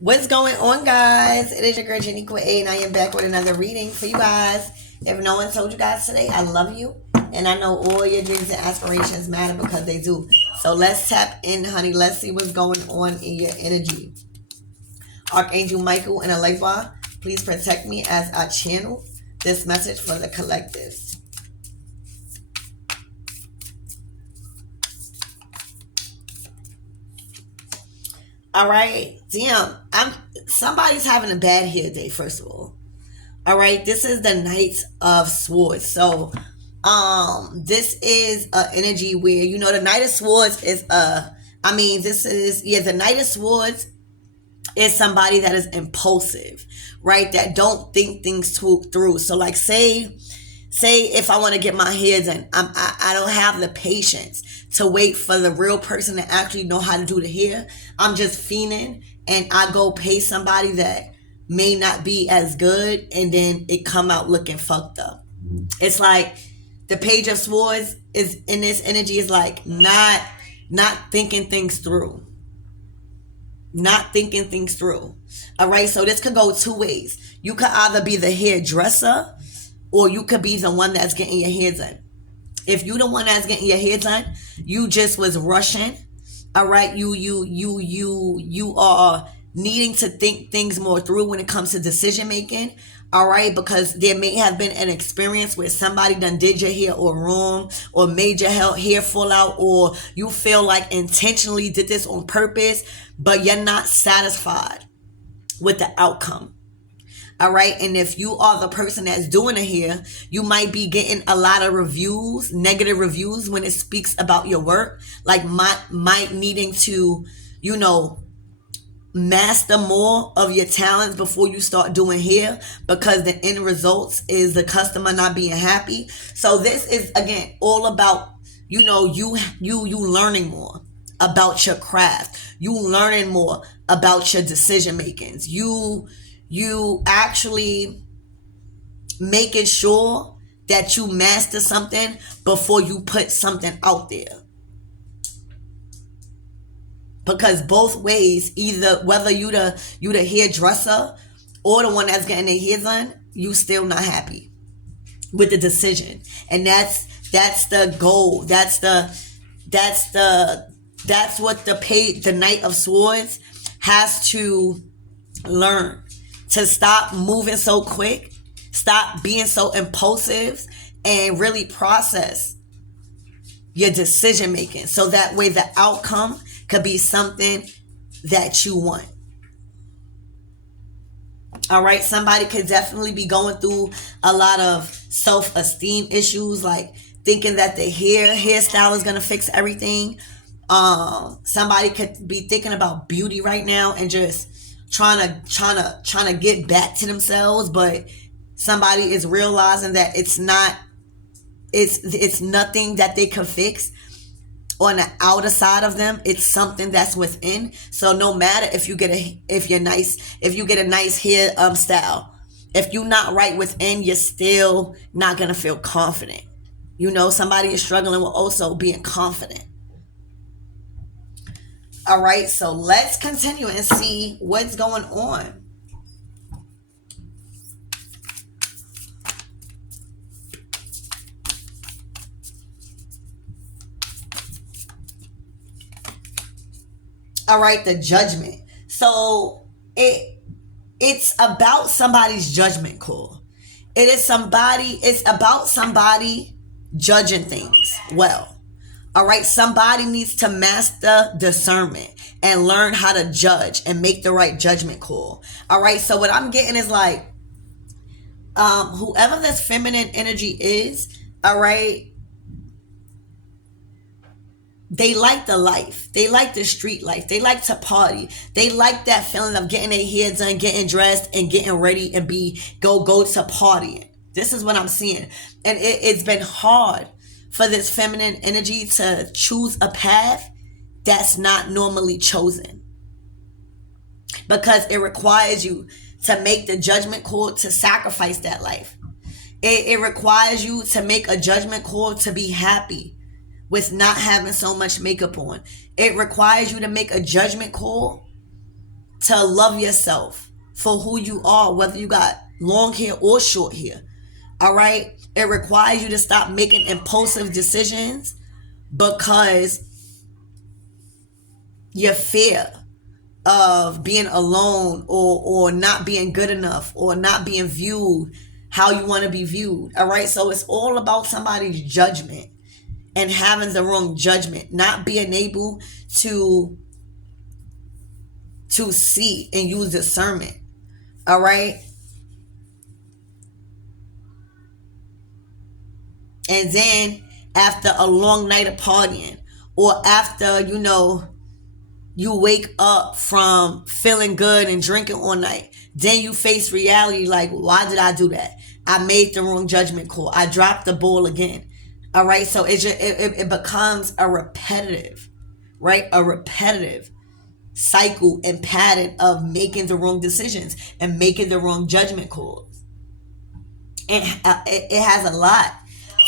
What's going on, guys? It is your girl Jenny A, and I am back with another reading for you guys. If no one told you guys today, I love you, and I know all your dreams and aspirations matter because they do. So let's tap in, honey. Let's see what's going on in your energy. Archangel Michael and Alexa, please protect me as I channel this message for the collective. All right, damn. Somebody's having a bad hair day. First of all, this is the Knight of Swords. So, this is an energy where the Knight of Swords is the Knight of Swords is somebody that is impulsive, right? That don't think things through. So, like, say if I want to get my hair done, I don't have the patience to wait for the real person to actually know how to do the hair. I'm just fiending, and I go pay somebody that may not be as good, and then it come out looking fucked up. It's like the Page of Swords is in this energy is like not thinking things through. Not thinking things through. All right, so this could go two ways. You could either be the hairdresser, or you could be the one that's getting your hair done. If you the one that's getting your hair done, you just was rushing. All right, you are needing to think things more through when it comes to decision making. All right, because there may have been an experience where somebody done did your hair or wrong, or made your hair fall out, or you feel like intentionally did this on purpose, but you're not satisfied with the outcome. All right, and if you are the person that's doing it here, you might be getting a lot of reviews, negative reviews, when it speaks about your work, like might needing to, master more of your talents before you start doing hair, because the end results is the customer not being happy. So this is, again, all about, you learning more about your craft, you learning more about your decision makings, you actually making sure that you master something before you put something out there. Because both ways, either whether you the hairdresser or the one that's getting their hair done, you still not happy with the decision. And that's the goal. That's what the Knight of Swords has to learn. To stop moving so quick, stop being so impulsive, and really process your decision making, so that way the outcome could be something that you want. All right, somebody could definitely be going through a lot of self-esteem issues, like thinking that the hairstyle is gonna fix everything. Somebody could be thinking about beauty right now and just trying to get back to themselves, but somebody is realizing that it's nothing that they can fix on the outer side of them. It's something that's within. So no matter if you get a nice hair style, if you're not right within, you're still not gonna feel confident. Somebody is struggling with also being confident. All right, so let's continue and see what's going on. All right, the Judgment. So it's about somebody's judgment call. It's about somebody judging things well. All right, somebody needs to master discernment and learn how to judge and make the right judgment call. All right, so what I'm getting is like, whoever this feminine energy is, all right, they like the life. They like the street life. They like to party. They like that feeling of getting their hair done, getting dressed, and getting ready and go to partying. This is what I'm seeing. And it's been hard for this feminine energy to choose a path that's not normally chosen, because it requires you to make the judgment call to sacrifice that life. It requires you to make a judgment call to be happy with not having so much makeup on. It requires you to make a judgment call to love yourself for who you are, whether you got long hair or short hair. All right? It requires you to stop making impulsive decisions because your fear of being alone, or not being good enough, or not being viewed how you want to be viewed. All right? So it's all about somebody's judgment and having the wrong judgment, not being able to see and use discernment. All right? And then after a long night of partying, or after, you wake up from feeling good and drinking all night, then you face reality like, why did I do that? I made the wrong judgment call. I dropped the ball again. All right? So it becomes a repetitive, right? A repetitive cycle and pattern of making the wrong decisions and making the wrong judgment calls. And it has a lot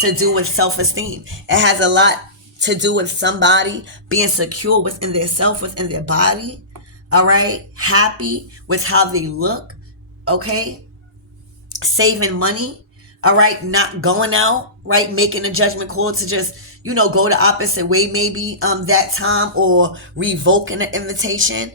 to do with self-esteem. It has a lot to do with somebody being secure within their self, within their body. All right? Happy with how they look. Okay? Saving money. All right? Not going out, right? Making a judgment call to just, go the opposite way maybe that time, or revoking an invitation.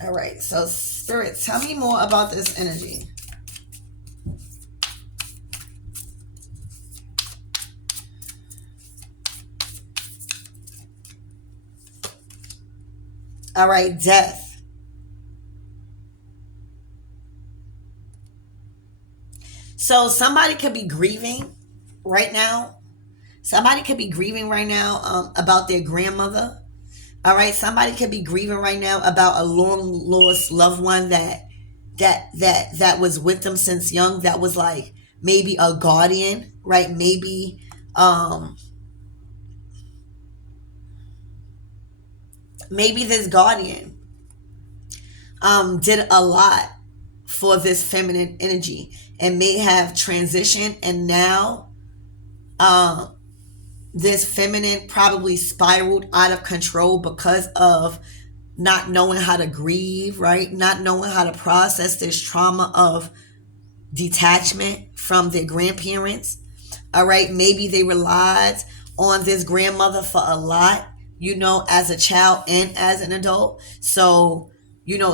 All right, so Spirit, tell me more about this energy. All right, death. So somebody could be grieving right now. Somebody could be grieving right now about their grandmother. All right, somebody could be grieving right now about a long lost loved one that was with them since young. That was like maybe a guardian, right? Maybe this guardian did a lot for this feminine energy and may have transitioned, and now this feminine probably spiraled out of control because of not knowing how to grieve, right? Not knowing how to process this trauma of detachment from their grandparents. All right, maybe they relied on this grandmother for a lot, as a child and as an adult. So,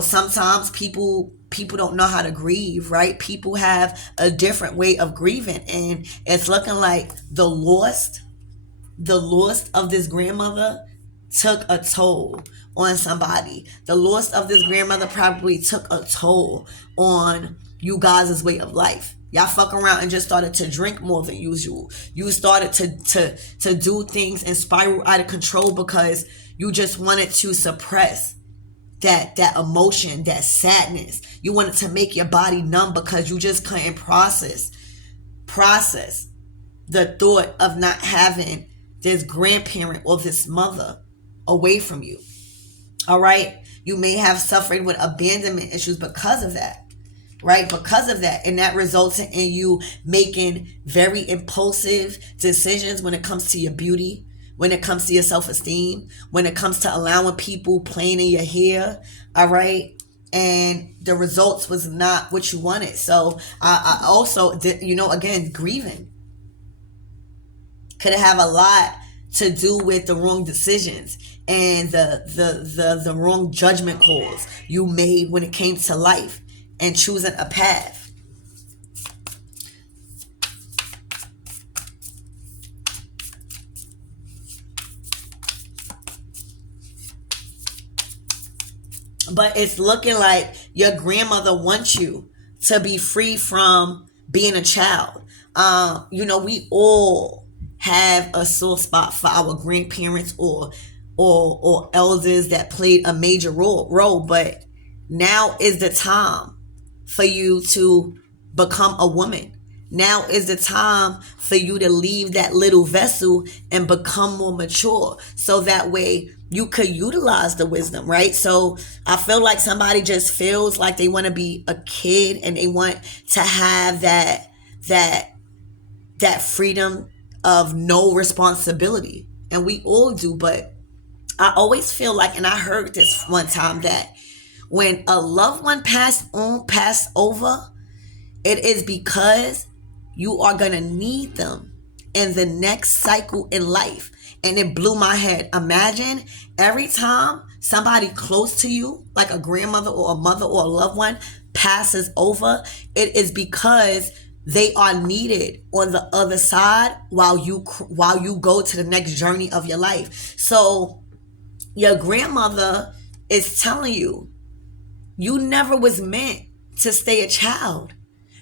sometimes people don't know how to grieve, right? People have a different way of grieving, and it's looking like the loss of this grandmother took a toll on somebody. The loss of this grandmother probably took a toll on you guys' way of life. Y'all fuck around and just started to drink more than usual. You started to do things and spiral out of control because you just wanted to suppress that emotion, that sadness. You wanted to make your body numb because you just couldn't process the thought of not having this grandparent or this mother away from you. All right? You may have suffered with abandonment issues because of that, right? Because of that. And that results in you making very impulsive decisions when it comes to your beauty, when it comes to your self-esteem, when it comes to allowing people playing in your hair, all right? And the results was not what you wanted. So I also, again, grieving could have a lot to do with the wrong decisions and the wrong judgment calls you made when it came to life and choosing a path. But it's looking like your grandmother wants you to be free from being a child. We all have a sore spot for our grandparents or elders that played a major role. But now is the time for you to become a woman. Now is the time for you to leave that little vessel and become more mature, so that way you could utilize the wisdom, right? So I feel like somebody just feels like they want to be a kid and they want to have that freedom of no responsibility. And we all do, but I always feel like, and I heard this one time, that when a loved one passed over, it is because you are going to need them in the next cycle in life. And it blew my head. Imagine every time somebody close to you, like a grandmother or a mother or a loved one, passes over, it is because they are needed on the other side while you go to the next journey of your life. So your grandmother is telling you, you never was meant to stay a child.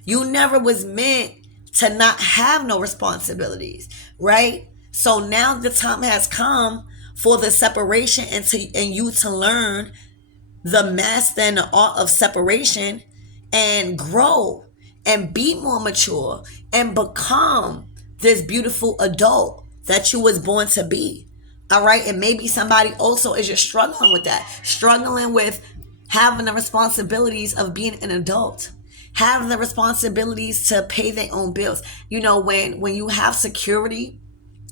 You never was meant to not have no responsibilities, right? So now the time has come for the separation and you to learn the master and the art of separation and grow and be more mature and become this beautiful adult that you was born to be. All right. And maybe somebody also is just struggling with that, struggling with having the responsibilities of being an adult, having the responsibilities to pay their own bills. You know, when you have security,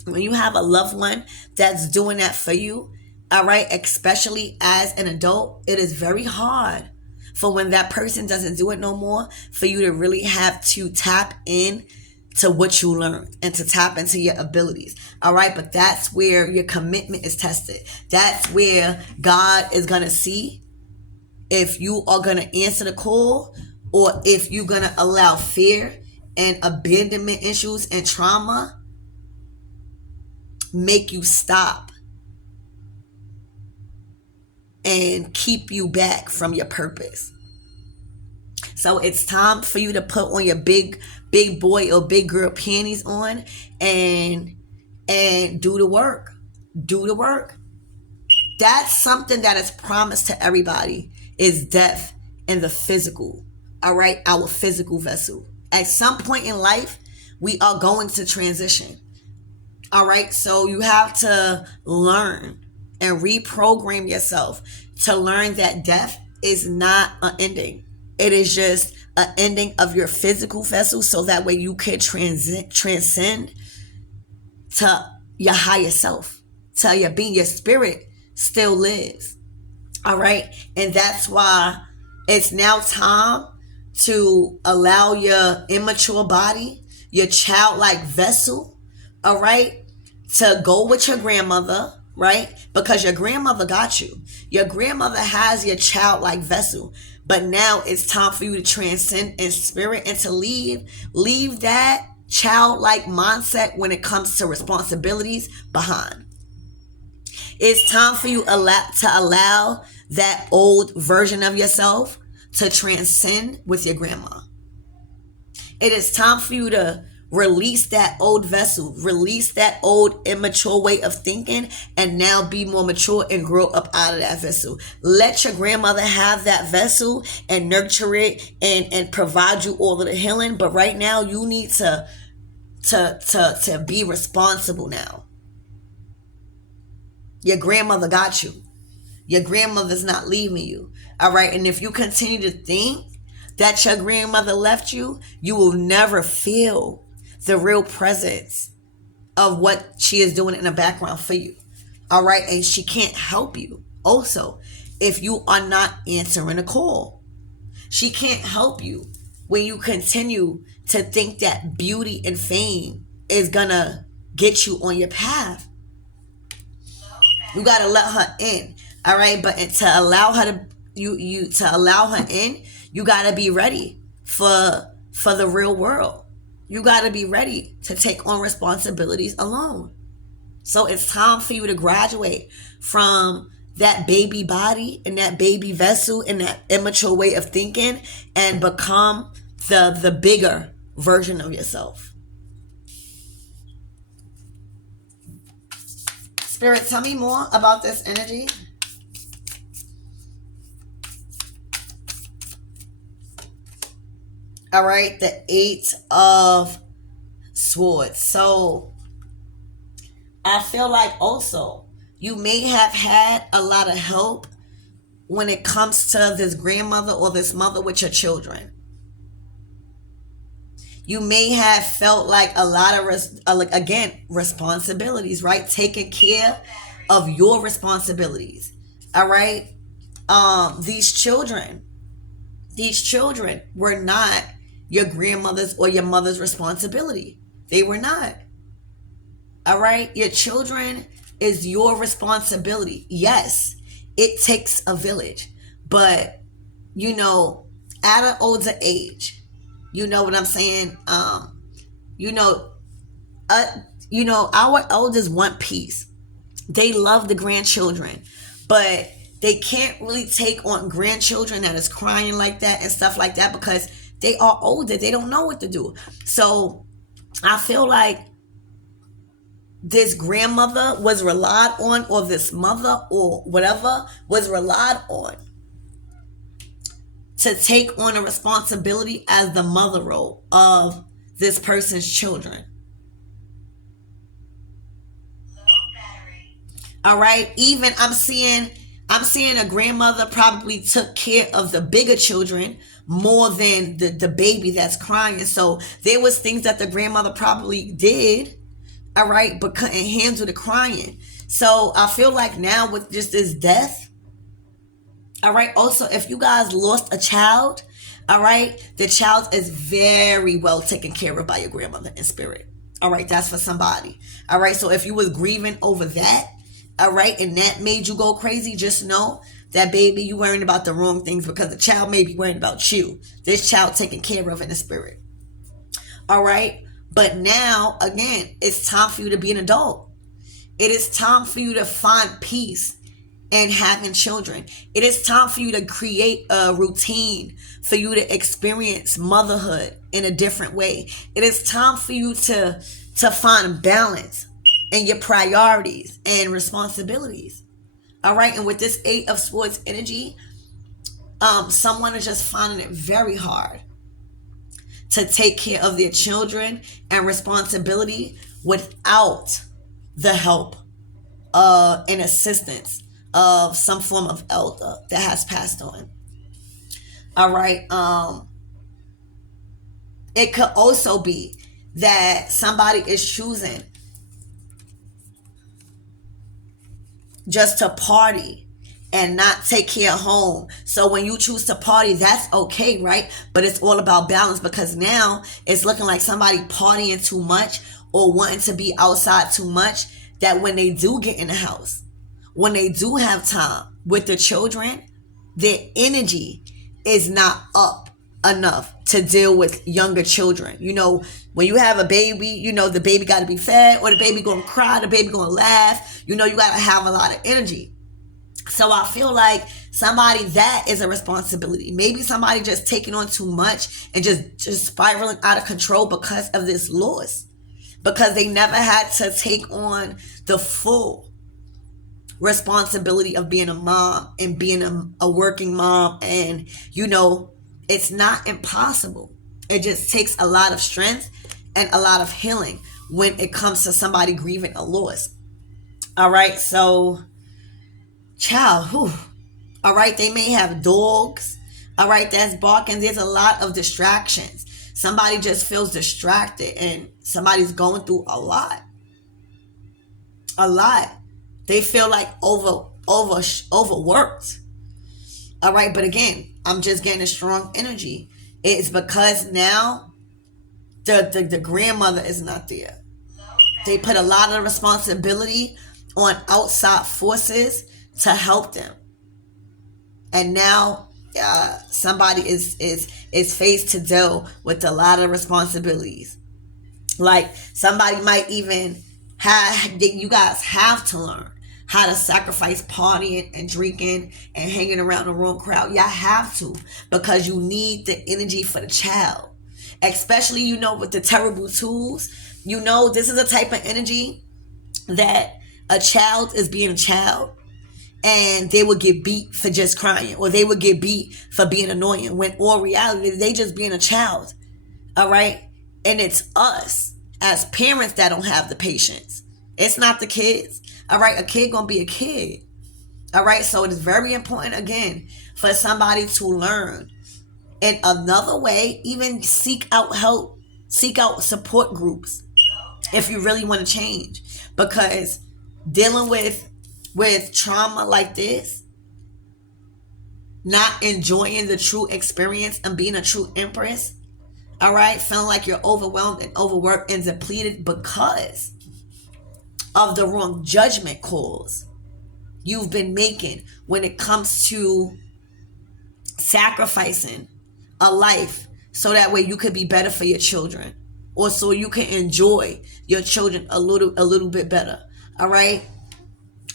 when you have a loved one that's doing that for you, all right, especially as an adult, it is very hard for when that person doesn't do it no more, for you to really have to tap in to what you learned and to tap into your abilities. All right. But that's where your commitment is tested. That's where God is going to see if you are going to answer the call, or if you're going to allow fear and abandonment issues and trauma make you stop and keep you back from your purpose. So it's time for you to put on your big boy or big girl panties on and do the work. Do the work. That's something that is promised to everybody, is death in the physical. All right, our physical vessel. At some point in life, we are going to transition. All right, so you have to learn and reprogram yourself to learn that death is not an ending. It is just an ending of your physical vessel, so that way you can transcend to your higher self, to your being. Your spirit still lives. All right, and that's why it's now time to allow your immature body, your childlike vessel, all right, to go with your grandmother, right? Because your grandmother got you. Your grandmother has your childlike vessel. But now it's time for you to transcend in spirit and to leave that childlike mindset when it comes to responsibilities behind. It's time for you to allow that old version of yourself to transcend with your grandma. It is time for you to release that old vessel, release that old immature way of thinking, and now be more mature and grow up out of that vessel. Let your grandmother have that vessel and nurture it and provide you all of the healing. But right now you need to be responsible now. Your grandmother got you. Your grandmother's not leaving you. All right. And if you continue to think that your grandmother left you, you will never feel the real presence of what she is doing in the background for you. All right. And she can't help you also if you are not answering a call. She can't help you when you continue to think that beauty and fame is gonna get you on your path. You gotta let her in. All right. But to allow her to allow her in, you gotta be ready for the real world. You got to be ready to take on responsibilities alone. So it's time for you to graduate from that baby body and that baby vessel and that immature way of thinking and become the bigger version of yourself. Spirit, tell me more about this energy. All right, the 8 of Swords. So I feel like also you may have had a lot of help when it comes to this grandmother or this mother with your children. You may have felt like a lot of, again, responsibilities, right? Taking care of your responsibilities. All right. These children were not your grandmother's or your mother's responsibility. They were not. All right. Your children is your responsibility. Yes, it takes a village, but you know, at an older age, you know what I'm saying? You know, uh, our elders want peace. They love the grandchildren, but they can't really take on grandchildren that is crying like that and stuff like that because they are older. They don't know what to do. So I feel like this grandmother was relied on, or this mother or whatever was relied on to take on a responsibility as the mother role of this person's children. All right. Even I'm seeing a grandmother probably took care of the bigger children more than the baby that's crying. So there was things that the grandmother probably did, all right, but couldn't handle the crying. So I feel like now with just this death, all right. Also, if you guys lost a child, all right, the child is very well taken care of by your grandmother in spirit. All right, that's for somebody. All right, so if you was grieving over that, all right, and that made you go crazy, just know that baby, you worrying about the wrong things because the child may be worrying about you. This child taken care of in the spirit. All right, but now again, it's time for you to be an adult. It is time for you to find peace and having children. It is time for you to create a routine for you to experience motherhood in a different way. It is time for you to find balance in your priorities and responsibilities. All right, and with this 8 of Swords energy, someone is just finding it very hard to take care of their children and responsibility without the help and assistance of some form of elder that has passed on. All right. It could also be that somebody is choosing just to party and not take care of home. So when you choose to party, that's okay, right? But it's all about balance because now it's looking like somebody partying too much or wanting to be outside too much, that when they do get in the house, when they do have time with the children, their energy is not up enough to deal with younger children. You know, when you have a baby, you know, the baby got to be fed, or the baby gonna cry, the baby gonna laugh. You know, you got to have a lot of energy. So I feel like somebody, that is a responsibility. Maybe somebody just taking on too much and just spiraling out of control because of this loss, because they never had to take on the full responsibility of being a mom and being a working mom. And you know, it's not impossible. It just takes a lot of strength and a lot of healing when it comes to somebody grieving a loss. All right, so child, whew. All right, they may have dogs, all right, that's barking. There's a lot of distractions. Somebody just feels distracted and somebody's going through a lot. They feel like overworked. All right, but again, I'm just getting a strong energy. It's because now the grandmother is not there. They put a lot of responsibility on outside forces to help them, and now somebody is faced to deal with a lot of responsibilities. Like somebody might even have, you guys have to learn how to sacrifice partying and drinking and hanging around the wrong crowd. Y'all have to, because you need the energy for the child. Especially, you know, with the terrible tools, you know, this is a type of energy that a child is being a child, and they would get beat for just crying, or they would get beat for being annoying, when all reality, they just being a child. All right. And it's us as parents that don't have the patience. It's not the kids. All right. A kid gonna be a kid. All right. So it is very important, again, for somebody to learn in another way, even seek out help Seek out support groups if you really want to change, because dealing with trauma like this, not enjoying the true experience and being a true empress, all right, feeling like you're overwhelmed and overworked and depleted because of the wrong judgment calls you've been making when it comes to sacrificing a life so that way you could be better for your children, or so you can enjoy your children a little bit better. All right,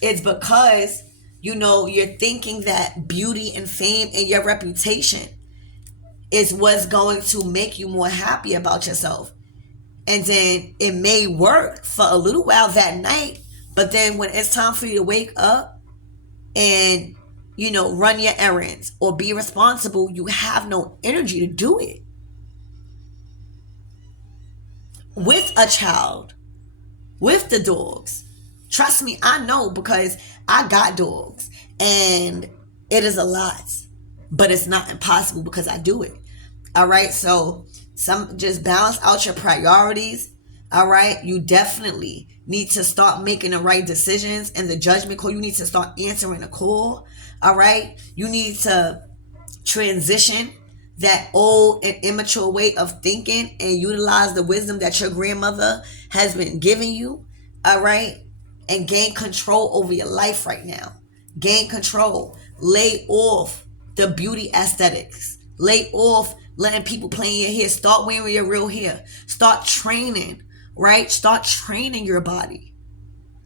it's because you're thinking that beauty and fame and your reputation is what's going to make you more happy about yourself. And then it may work for a little while that night, but then when it's time for you to wake up and run your errands or be responsible, you have no energy to do it. With a child, with the dogs. Trust me, I know, because I got dogs and it is a lot, but it's not impossible because I do it. All right, so just balance out your priorities. All right, you definitely need to start making the right decisions and the judgment call. You need to start answering the call. All right, you need to transition that old and immature way of thinking and utilize the wisdom that your grandmother has been giving you. All right, and gain control over your life right now. Gain control. Lay off the beauty aesthetics. Lay off letting people play in your hair. Start wearing your real hair. Start training, right? Start training your body.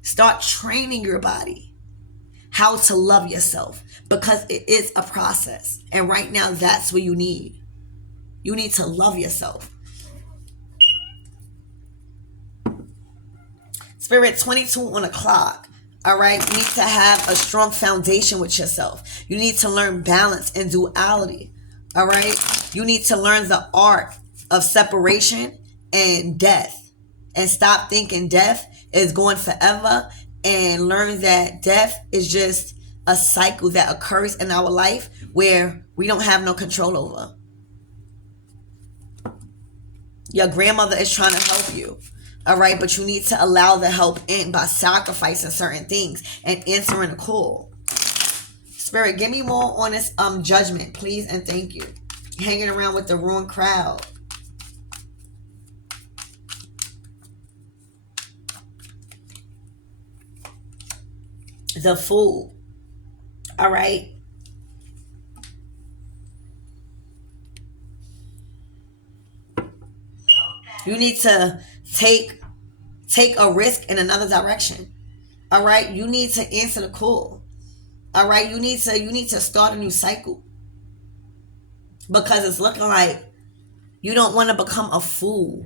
Start training your body how to love yourself, because it is a process. And right now, that's what you need. You need to love yourself. Spirit 22 on the clock. All right. You need to have a strong foundation with yourself. You need to learn balance and duality. All right. You need to learn the art of separation and death, and stop thinking death is going forever, and learn that death is just a cycle that occurs in our life where we don't have no control over. Your grandmother is trying to help you. All right, but you need to allow the help in by sacrificing certain things and answering the call. Spirit, give me more on this judgment, please, and thank you. Hanging around with the wrong crowd. The Fool. All right. You need to take a risk in another direction. All right. You need to answer the call. All right. You need to start a new cycle, because it's looking like you don't want to become a fool.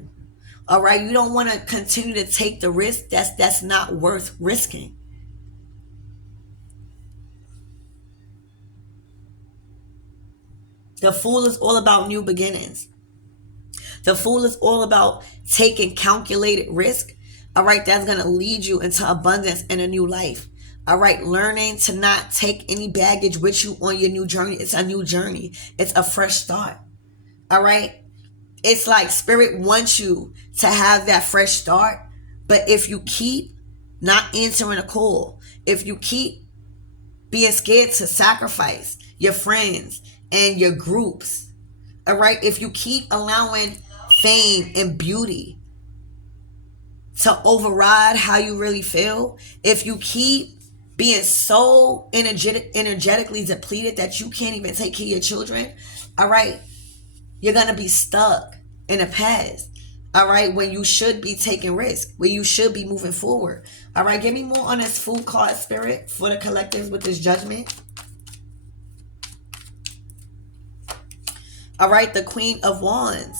All right. You don't want to continue to take the risk that's not worth risking. The Fool is all about new beginnings. The Fool is all about taking calculated risk. All right, that's going to lead you into abundance and a new life. All right, learning to not take any baggage with you on your new journey. It's a new journey. It's a fresh start. All right, it's like Spirit wants you to have that fresh start. But if you keep not answering a call, if you keep being scared to sacrifice your friends and your groups, all right, if you keep allowing fame and beauty to override how you really feel, if you keep being so energetically depleted that you can't even take care of your children, all right, you're going to be stuck in the past, all right, when you should be taking risks, when you should be moving forward. All right, give me more on this Fool card, Spirit, for the collectives with this judgment. All right, the Queen of Wands.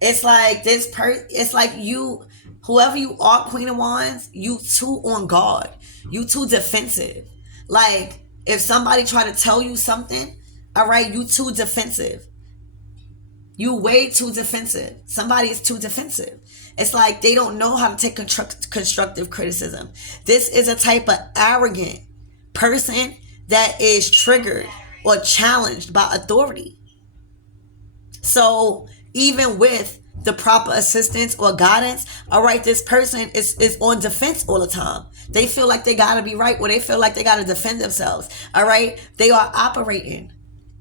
It's like it's like you, whoever you are, Queen of Wands, you too on guard. You too defensive. Like, if somebody try to tell you something, all right, you too defensive. You way too defensive. Somebody is too defensive. It's like they don't know how to take constructive criticism. This is a type of arrogant person that is triggered or challenged by authority. So even with the proper assistance or guidance, all right, this person is on defense all the time. They feel like they got to be right, or they feel like they got to defend themselves. All right. They are operating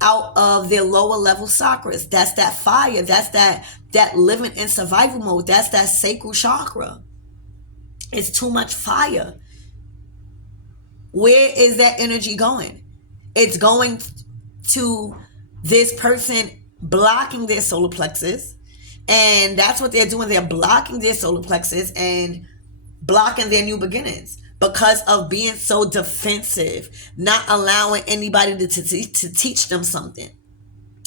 out of their lower level chakras. That's that fire. That's that living in survival mode. That's that sacral chakra. It's too much fire. Where is that energy going? It's going to this person blocking their solar plexus. And that's what they're doing. They're blocking their solar plexus and blocking their new beginnings because of being so defensive, not allowing anybody to teach them something.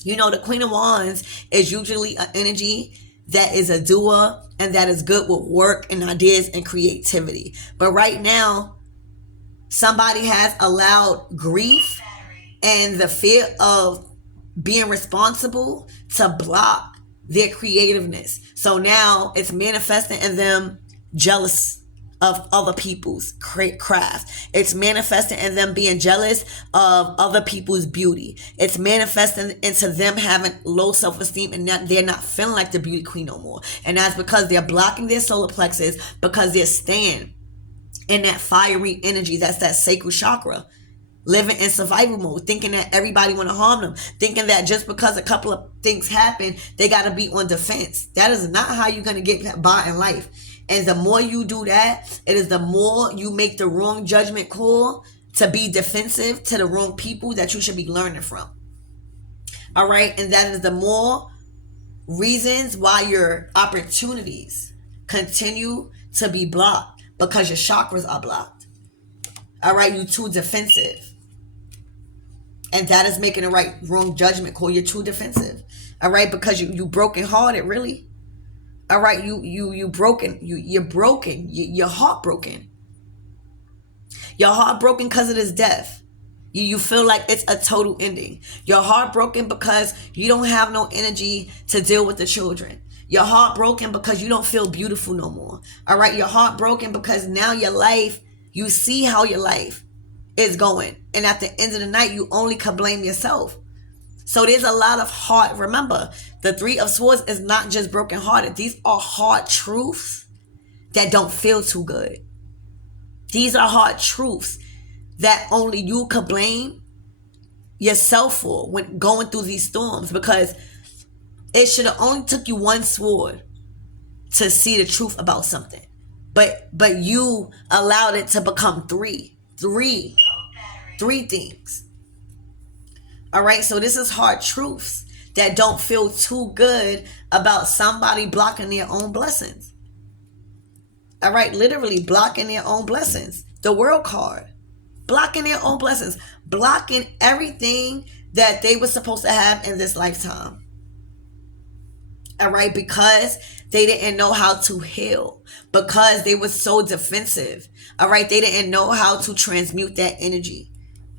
You know, the Queen of Wands is usually an energy that is a doer and that is good with work and ideas and creativity. But right now, somebody has allowed grief and the fear of being responsible to block their creativeness. So now it's manifesting in them jealous of other people's craft. It's manifesting in them being jealous of other people's beauty. It's manifesting into them having low self-esteem and they're not feeling like the beauty queen no more. And that's because they're blocking their solar plexus because they're staying in that fiery energy. That's that sacral chakra. Living in survival mode, thinking that everybody want to harm them, thinking that just because a couple of things happen, they got to be on defense. That is not how you're going to get by in life. And the more you do that, it is the more you make the wrong judgment call to be defensive to the wrong people that you should be learning from. All right. And that is the more reasons why your opportunities continue to be blocked because your chakras are blocked. All right. You're too defensive. And that is making the wrong judgment call. You're too defensive. All right. Because you broken hearted, really. All right. You broken. You're broken. You're heartbroken. You're heartbroken because of this death. You feel like it's a total ending. You're heartbroken because you don't have no energy to deal with the children. You're heartbroken because you don't feel beautiful no more. All right. You're heartbroken because now your life, you see how your life is going. And at the end of the night, you only can blame yourself. So there's a lot of heart. Remember, the Three of Swords is not just brokenhearted. These are hard truths that don't feel too good. These are hard truths that only you can blame yourself for when going through these storms, because it should have only took you one sword to see the truth about something. But you allowed it to become three things. All right, so this is hard truths that don't feel too good about somebody blocking their own blessings. All right, literally blocking their own blessings. The World card, blocking their own blessings, blocking everything that they were supposed to have in this lifetime. All right, because they didn't know how to heal, because they were so defensive. All right, they didn't know how to transmute that energy.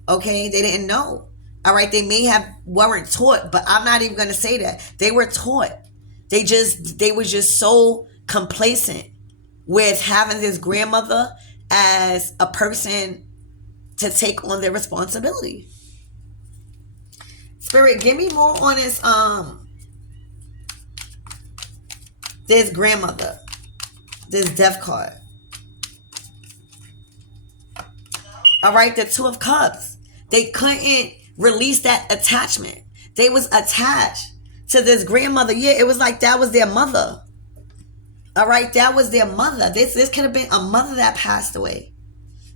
Okay, they didn't know. All right, they may have weren't taught, but I'm not even going to say that. They were taught. They were just so complacent with having this grandmother as a person to take on their responsibility. Spirit, give me more on this grandmother, this death card. All right, the Two of Cups. They couldn't release that attachment. They was attached to this grandmother. Yeah, it was like that was their mother. All right, that was their mother. This could have been a mother that passed away.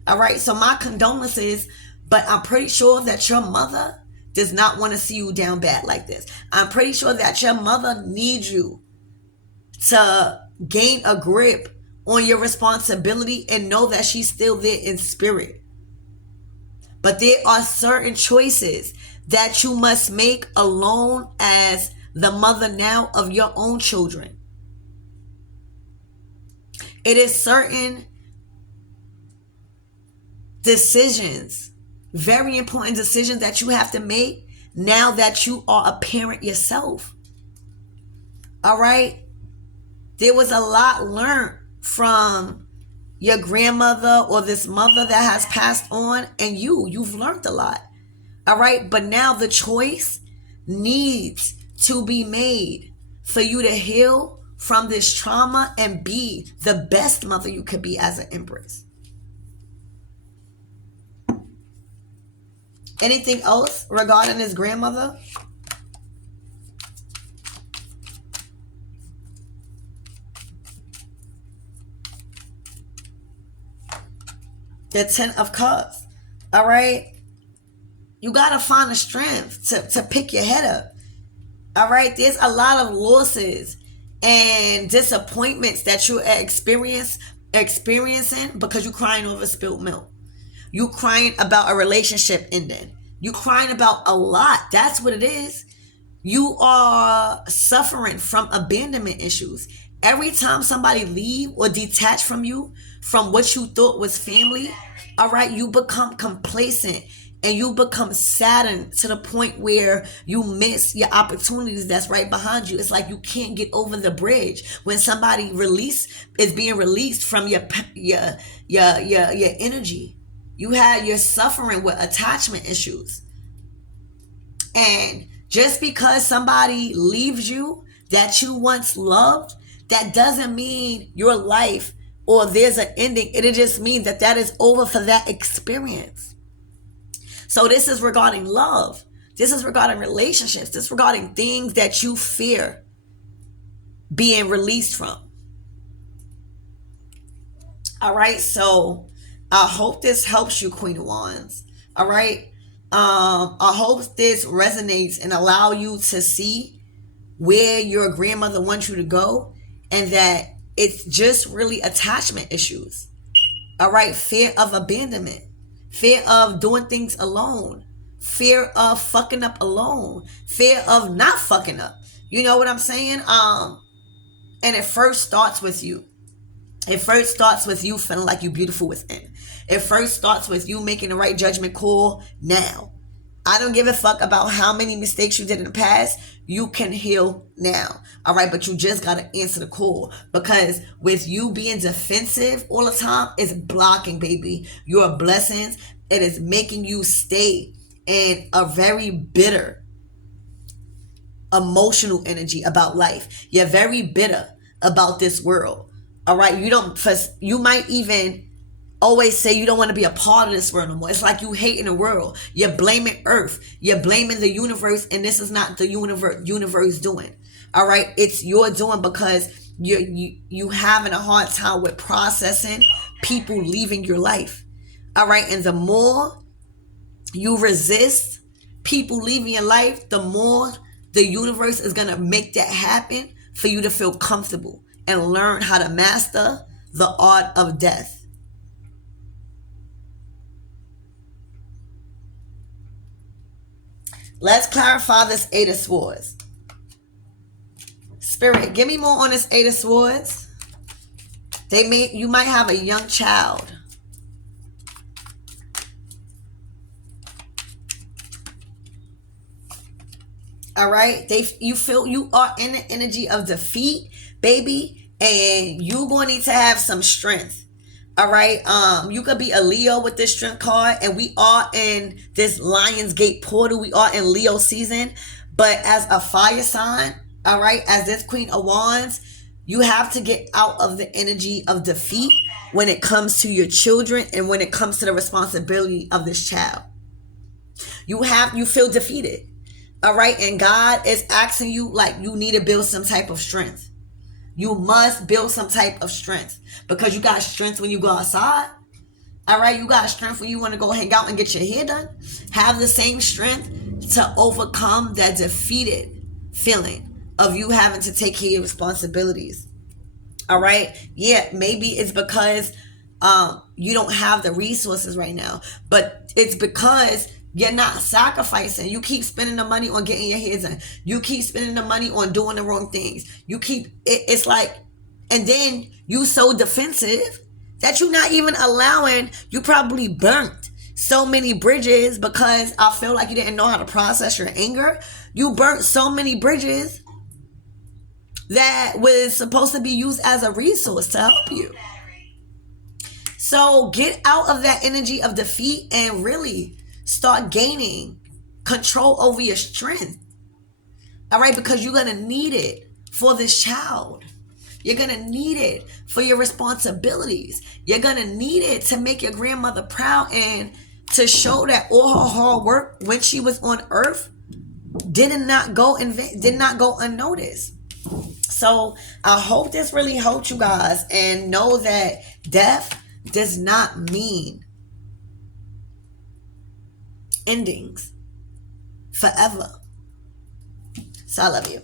All right, so my condolences, but I'm pretty sure that your mother does not want to see you down bad like this. I'm pretty sure that your mother needs you to gain a grip on your responsibility and know that she's still there in spirit. But there are certain choices that you must make alone as the mother now of your own children. It is certain decisions, very important decisions that you have to make now that you are a parent yourself. All right? There was a lot learned from your grandmother or this mother that has passed on, and you've learned a lot. All right. But now the choice needs to be made for you to heal from this trauma and be the best mother you could be as an empress. Anything else regarding this grandmother? The 10 of Cups. All right. You got to find the strength to pick your head up. All right. There's a lot of losses and disappointments that you experiencing because you're crying over spilled milk. You crying about a relationship ending. You crying about a lot. That's what it is. You are suffering from abandonment issues. Every time somebody leave or detach from you, from what you thought was family, all right, you become complacent and you become saddened to the point where you miss your opportunities that's right behind you. It's like you can't get over the bridge when somebody is being released from your energy. You're suffering with attachment issues. And just because somebody leaves you that you once loved, that doesn't mean your life or there's an ending. It just means that is over for that experience. So this is regarding love. This is regarding relationships. This is regarding things that you fear being released from. All right. So I hope this helps you, Queen of Wands. All right. I hope this resonates and allow you to see where your grandmother wants you to go, and that it's just really attachment issues. All right. Fear of abandonment, fear of doing things alone, fear of fucking up alone, fear of not fucking up. You know what I'm saying? And it first starts with you. It first starts with you feeling like you're beautiful within. It first starts with you making the right judgment call now. I don't give a fuck about how many mistakes you did in the past. You can heal now. All right. But you just got to answer the call, because with you being defensive all the time, it's blocking, baby, your blessings. It is making you stay in a very bitter emotional energy about life. You're very bitter about this world. All right. You might even always say you don't want to be a part of this world no more. It's like you hating the world. You're blaming Earth. You're blaming the universe. And this is not the universe doing. All right. It's your doing, because you having a hard time with processing people leaving your life. All right. And the more you resist people leaving your life, the more the universe is going to make that happen for you to feel comfortable and learn how to master the art of death. Let's clarify this Eight of Swords. Spirit, give me more on this Eight of Swords. You might have a young child. All right. You feel you are in the energy of defeat, baby, and you're going to need to have some strength. All right. You could be a Leo with this strength card, and we are in this Lionsgate portal. We are in Leo season, but as a fire sign, all right, as this Queen of Wands, you have to get out of the energy of defeat when it comes to your children and when it comes to the responsibility of this child. You feel defeated. All right. And God is asking you, like, you need to build some type of strength. You must build some type of strength, because you got strength when you go outside. All right. You got strength when you want to go hang out and get your hair done. Have the same strength to overcome that defeated feeling of you having to take care of your responsibilities. All right. Yeah. Maybe it's because you don't have the resources right now, but it's because you're not sacrificing. You keep spending the money on getting your hair done. You keep spending the money on doing the wrong things. It's like, and then you so defensive that you're not even allowing, you probably burnt so many bridges, because I feel like you didn't know how to process your anger. You burnt so many bridges that was supposed to be used as a resource to help you. So get out of that energy of defeat and really start gaining control over your strength. All right, because you're going to need it for this child. You're going to need it for your responsibilities. You're going to need it to make your grandmother proud and to show that all her hard work when she was on earth did not go unnoticed. So I hope this really helped you guys, and know that death does not mean endings forever. So I love you.